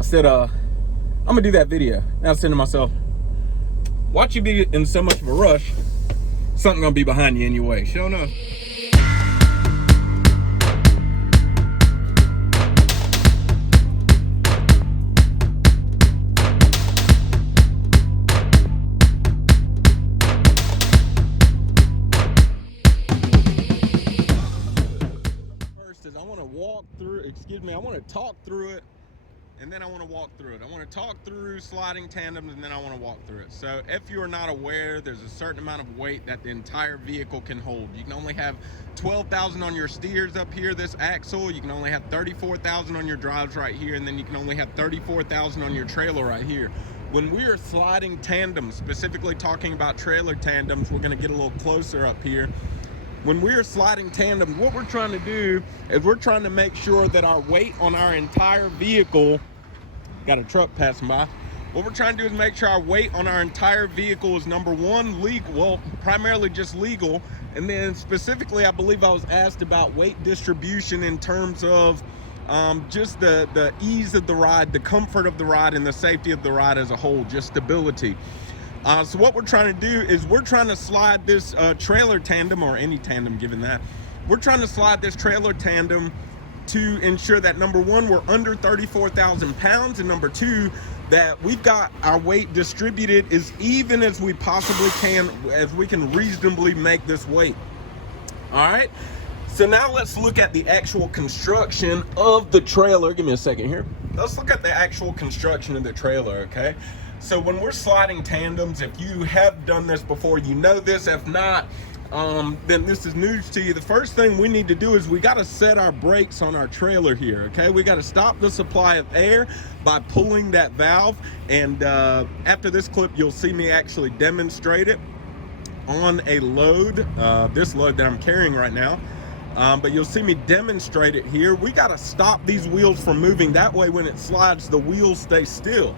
I said, I'm gonna do that video. And I said to myself, watch you be in so much of a rush, something gonna be behind you anyway. Sure enough. First is I want to walk through, I want to talk through it, and then I want to walk through it. I want to talk through sliding tandems, and then I want to walk through it. So if you are not aware, there's a certain amount of weight that the entire vehicle can hold. You can only have 12,000 on your steers up here, this axle. You can only have 34,000 on your drives right here, and then you can only have 34,000 on your trailer right here. When we are sliding tandems, specifically talking about trailer tandems, we're going to get a little closer up here. When we're sliding tandems, what we're trying to do is we're trying to make sure that our weight on our entire vehicle, got a truck passing by, what we're trying to do is make sure our weight on our entire vehicle is, number one, legal, well, primarily just legal, and then specifically I believe I was asked about weight distribution in terms of just the ease of the ride, the comfort of the ride, and the safety of the ride as a whole, just stability. So what we're trying to do is we're trying to slide this trailer tandem, or any tandem given that, we're trying to slide this trailer tandem to ensure that, number one, we're under 34,000 pounds, and number two, that we've got our weight distributed as even as we possibly can, as we can reasonably make this weight. All right, so now let's look at the actual construction of the trailer. Give me a second here. Let's look at the actual construction of the trailer, okay? So when we're sliding tandems, if you have done this before, you know this. If not, then this is news to you. The first thing we need to do is we got to set our brakes on our trailer here, okay? We got to stop the supply of air by pulling that valve. And after this clip, you'll see me actually demonstrate it on a load, this load that I'm carrying right now. But you'll see me demonstrate it here. We got to stop these wheels from moving. That way, when it slides, the wheels stay still.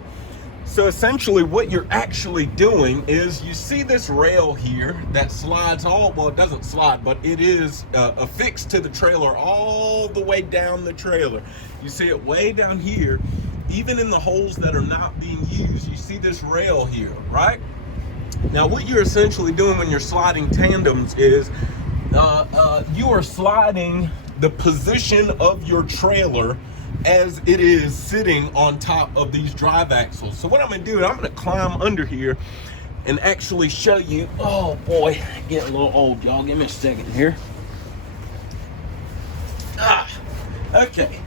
So essentially what you're actually doing is, you see this rail here that slides well, it doesn't slide, but it is affixed to the trailer all the way down the trailer. You see it way down here, even in the holes that are not being used. You see this rail here, right? Now what you're essentially doing when you're sliding tandems is you are sliding the position of your trailer as it is sitting on top of these drive axles. So what I'm gonna do, I'm gonna climb under here and actually show you. Oh boy, getting a little old, y'all. Give me a second here. Okay,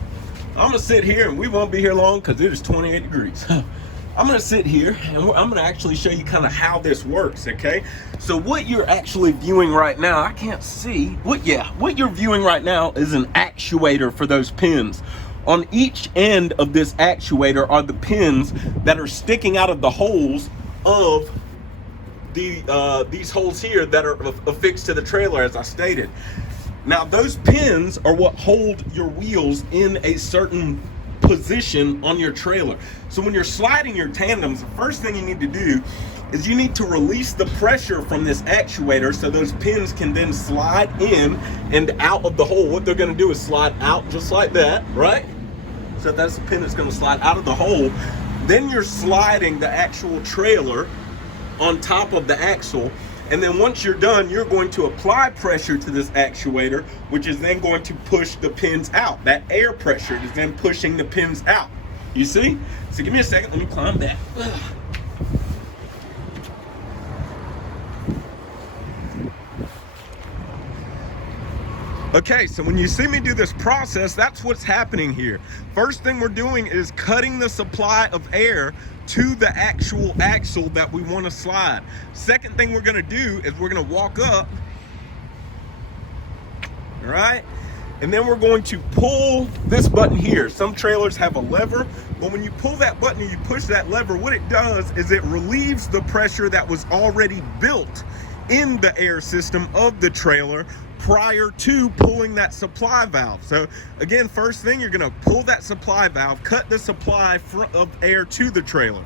I'm gonna sit here, and we won't be here long because it is 28 degrees. I'm gonna sit here and I'm gonna actually show you kind of how this works, okay? So what you're actually viewing right now, I can't see, what you're viewing right now is an actuator for those pins. On each end of this actuator are the pins that are sticking out of the holes of these holes here that are affixed to the trailer, as I stated. Now those pins are what hold your wheels in a certain position on your trailer. So when you're sliding your tandems, the first thing you need to do is you need to release the pressure from this actuator so those pins can then slide in and out of the hole. What they're going to do is slide out just like that, right? So that's the pin that's going to slide out of the hole. Then you're sliding the actual trailer on top of the axle, and then once you're done, you're going to apply pressure to this actuator, which is then going to push the pins out. That air pressure is then pushing the pins out. You see? So give me a second, let me climb back. Okay, so when you see me do this process, that's what's happening here. First thing we're doing is cutting the supply of air to the actual axle that we want to slide. Second thing we're going to do is we're going to walk up, all right? And then we're going to pull this button here. Some trailers have a lever, but when you pull that button and you push that lever, what it does is it relieves the pressure that was already built in the air system of the trailer prior to pulling that supply valve. So again, first thing, you're going to pull that supply valve, cut the supply of air to the trailer.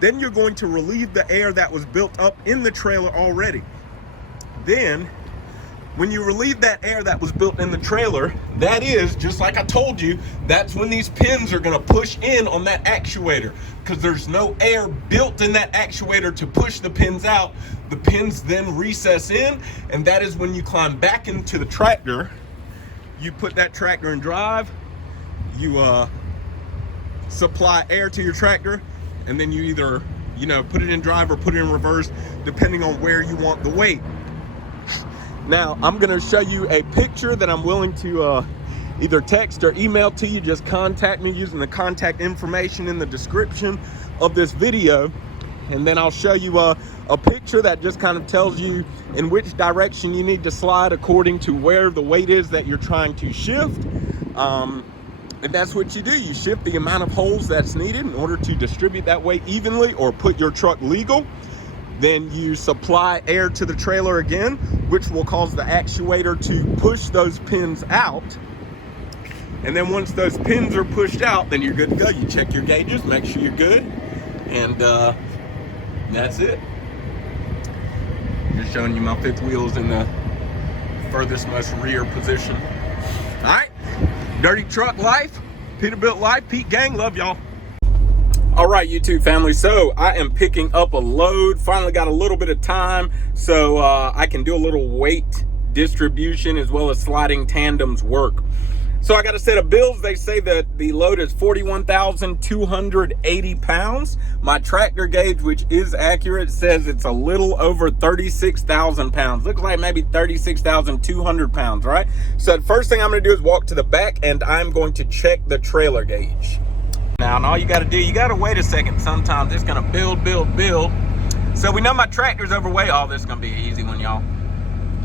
Then you're going to relieve the air that was built up in the trailer already. Then when you relieve that air that was built in the trailer, that is, just like I told you, that's when these pins are gonna push in on that actuator, because there's no air built in that actuator to push the pins out. The pins then recess in, and that is when you climb back into the tractor. You put that tractor in drive, you supply air to your tractor, and then you either, you know, put it in drive or put it in reverse, depending on where you want the weight. Now, I'm gonna show you a picture that I'm willing to either text or email to you. Just contact me using the contact information in the description of this video. And then I'll show you a picture that just kind of tells you in which direction you need to slide according to where the weight is that you're trying to shift. And that's what you do. You shift the amount of holes that's needed in order to distribute that weight evenly or put your truck legal. Then you supply air to the trailer again, which will cause the actuator to push those pins out. And then once those pins are pushed out, then you're good to go. You check your gauges, make sure you're good, and that's it. Just showing you my fifth wheels in the furthest, most rear position. All right, dirty truck life, Peterbilt life, Pete gang, love y'all. All right, YouTube family, so I am picking up a load. Finally got a little bit of time, so I can do a little weight distribution as well as sliding tandems work. So I got a set of bills. They say that the load is 41,280 pounds. My tractor gauge, which is accurate, says it's a little over 36,000 pounds. Looks like maybe 36,200 pounds, right? So the first thing I'm gonna do is walk to the back and I'm going to check the trailer gauge. Now, and all you gotta do, you gotta wait a second. Sometimes it's gonna build. So we know my tractor's overweight. Oh, this is gonna be an easy one, y'all.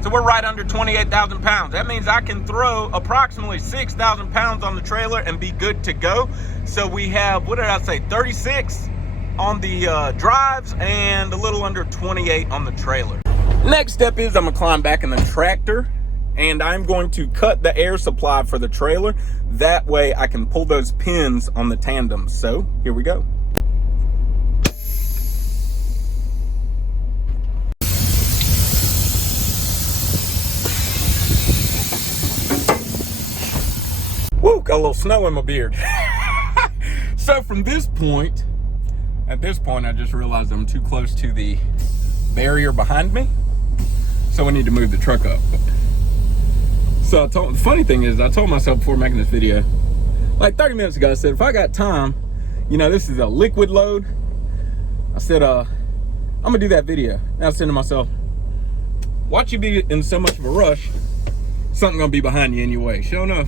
So we're right under 28,000 pounds. That means I can throw approximately 6,000 pounds on the trailer and be good to go. So we have, what did I say, 36 on the drives and a little under 28 on the trailer. Next step is I'm gonna climb back in the tractor and I'm going to cut the air supply for the trailer. That way I can pull those pins on the tandems. So here we go. Woo, got a little snow in my beard. So from this point, at this point, I just realized I'm too close to the barrier behind me. So I need to move the truck up. So the funny thing is, I told myself before making this video, like 30 minutes ago, I said, if I got time, you know, this is a liquid load. I said, I'm gonna do that video. And I said to myself, watch you be in so much of a rush, something gonna be behind you anyway. Sure enough.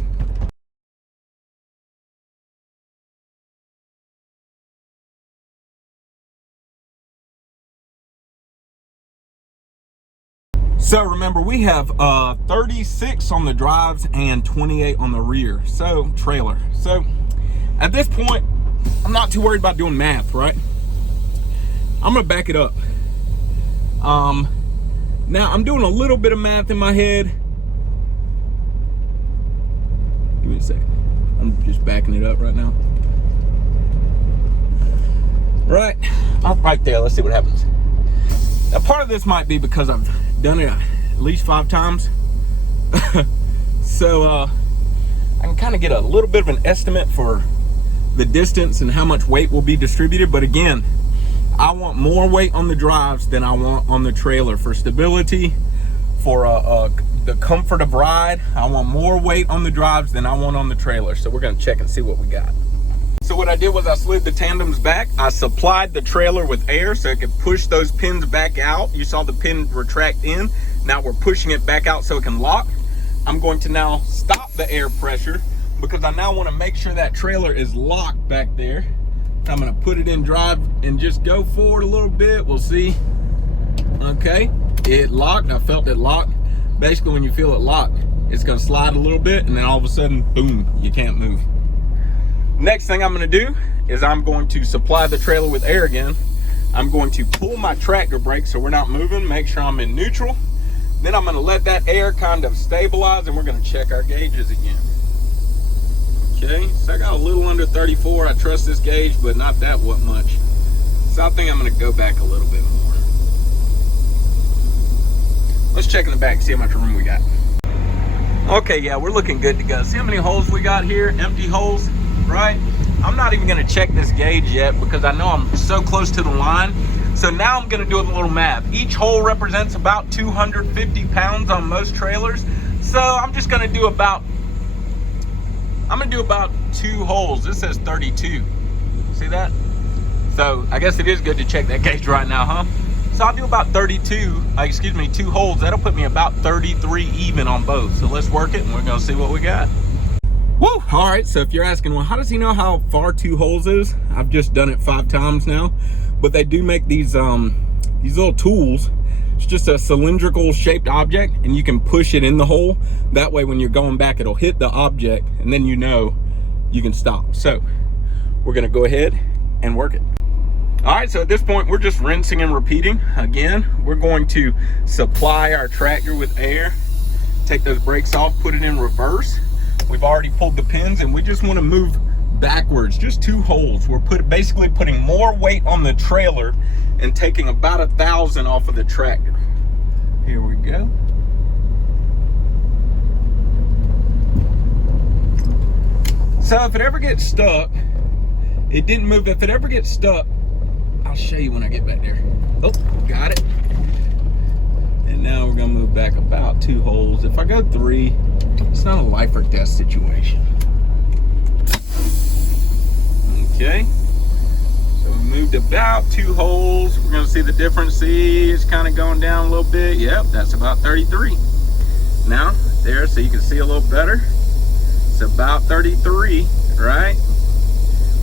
So remember, we have 36 on the drives and 28 on the rear, so trailer. So at this point, I'm not too worried about doing math, right? I'm gonna back it up. Now I'm doing a little bit of math in my head. Give me a second. I'm just backing it up right now. Right there, let's see what happens. Now part of this might be because I've done it at least 5 times. So I can kind of get a little bit of an estimate for the distance and how much weight will be distributed. But again, I want more weight on the drives than I want on the trailer for stability, for the comfort of ride. I want more weight on the drives than I want on the trailer. So we're gonna check and see what we got. So what I did was I slid the tandems back. I supplied the trailer with air so it could push those pins back out. You saw the pin retract in. Now we're pushing it back out so it can lock. I'm going to now stop the air pressure because I now want to make sure that trailer is locked back there. I'm going to put it in drive and just go forward a little bit. We'll see. Okay, it locked. I felt it lock. Basically, when you feel it lock, it's going to slide a little bit and then all of a sudden, boom, you can't move. Next thing I'm gonna do is I'm going to supply the trailer with air again. I'm going to pull my tractor brake so we're not moving, make sure I'm in neutral. Then I'm gonna let that air kind of stabilize and we're gonna check our gauges again. Okay, so I got a little under 34. I trust this gauge, but not that much. So I think I'm gonna go back a little bit more. Let's check in the back, see how much room we got. Okay, yeah, we're looking good to go. See how many holes we got here? Empty holes, right? I'm not even gonna check this gauge yet because I know I'm so close to the line. So now I'm gonna do a little math. Each hole represents about 250 pounds on most trailers. So I'm just gonna do about 2 holes. This says 32. See that? So I guess it is good to check that gauge right now, huh? So I'll do about 2 holes. That'll put me about 33 even on both. So let's work it and we're gonna see what we got. Woo! All right, so if you're asking, well, how does he know how far 2 holes is? I've just done it 5 times now. But they do make these little tools. It's just a cylindrical shaped object and you can push it in the hole. That way when you're going back, it'll hit the object and then you know you can stop. So we're gonna go ahead and work it. All right, so at this point, we're just rinsing and repeating. Again, we're going to supply our tractor with air, take those brakes off, put it in reverse. We've already pulled the pins and we just want to move backwards, just 2 holes. We're basically putting more weight on the trailer and taking about 1,000 off of the tractor. Here we go. So if it ever gets stuck, it didn't move. If it ever gets stuck, I'll show you when I get back there. Oh, got it. And now we're gonna move back about 2 holes. If I go 3, it's not a life or death situation. Okay. So we moved about 2 holes. We're gonna see the difference. See, it's kind of going down a little bit. Yep, that's about 33. Now, there, so you can see a little better. It's about 33, right?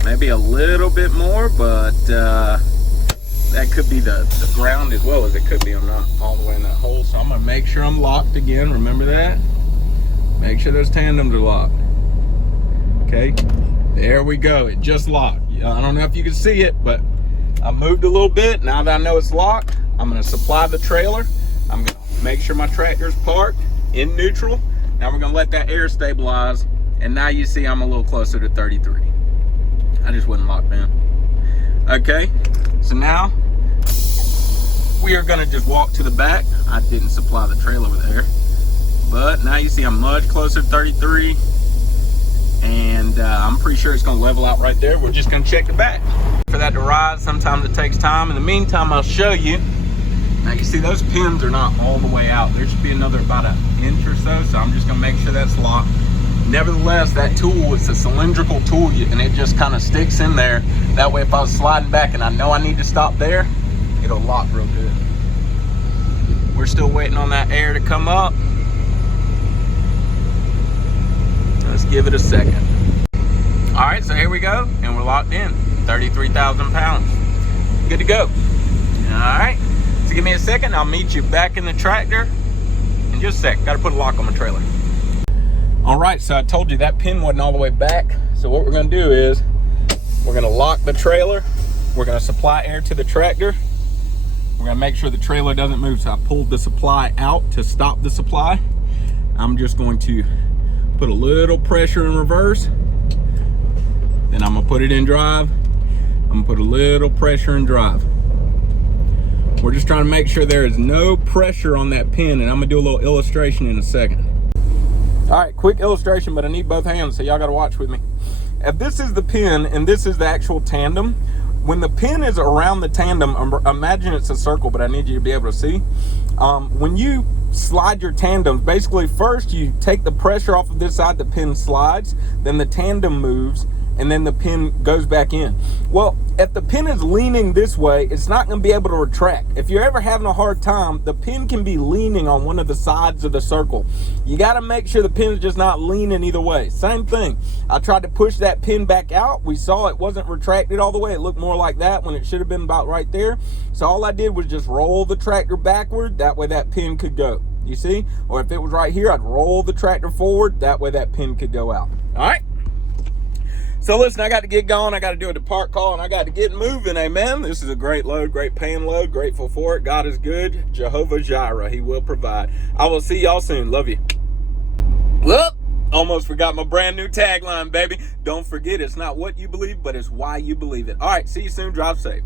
Maybe a little bit more, but that could be the ground as well as it could be. I'm not all the way in that hole, so I'm gonna make sure I'm locked again. Remember that? Make sure those tandems are locked. Okay, there we go. It just locked. I don't know if you can see it, but I moved a little bit. Now that I know it's locked, I'm gonna supply the trailer. I'm gonna make sure my tractor's parked in neutral. Now we're gonna let that air stabilize, and now you see I'm a little closer to 33. I just wasn't locked in. Okay, so now we are gonna just walk to the back. I didn't supply the trailer with air, but now you see I'm much closer to 33, and I'm pretty sure it's gonna level out right there. We're just gonna check the back. For that to rise, sometimes it takes time. In the meantime, I'll show you. Now you see those pins are not all the way out. There should be another about 1 inch or so, so I'm just gonna make sure that's locked. Nevertheless, that tool, it's a cylindrical tool and it just kind of sticks in there. That way if I was sliding back and I know I need to stop there, it'll lock real good. We're still waiting on that air to come up. Let's give it a second. All right, so here we go, and we're locked in, 33,000 pounds. Good to go. All right, so give me a second, I'll meet you back in the tractor in just a sec. Got to put a lock on my trailer. All right, so I told you that pin wasn't all the way back. So what we're gonna do is we're gonna lock the trailer. We're gonna supply air to the tractor. We're gonna make sure the trailer doesn't move. So I pulled the supply out to stop the supply. I'm just going to put a little pressure in reverse. Then I'm gonna put it in drive. I'm gonna put a little pressure in drive. We're just trying to make sure there is no pressure on that pin, and I'm gonna do a little illustration in a second. All right, quick illustration, but I need both hands, so y'all gotta watch with me. If this is the pin and this is the actual tandem, when the pin is around the tandem, imagine it's a circle, but I need you to be able to see. When you slide your tandems, basically first you take the pressure off of this side, the pin slides, then the tandem moves, and then the pin goes back in. Well, if the pin is leaning this way, it's not gonna be able to retract. If you're ever having a hard time, the pin can be leaning on one of the sides of the circle. You gotta make sure the pin is just not leaning either way. Same thing. I tried to push that pin back out. We saw it wasn't retracted all the way. It looked more like that when it should have been about right there. So all I did was just roll the tractor backward. That way that pin could go. You see? Or if it was right here, I'd roll the tractor forward. That way that pin could go out. All right? So listen, I got to get going. I got to do a depart call, and I got to get moving. Amen. This is a great load, great paying load. Grateful for it. God is good. Jehovah Jireh. He will provide. I will see y'all soon. Love you. Whoop. Almost forgot my brand new tagline, baby. Don't forget, it's not what you believe, but it's why you believe it. All right. See you soon. Drive safe.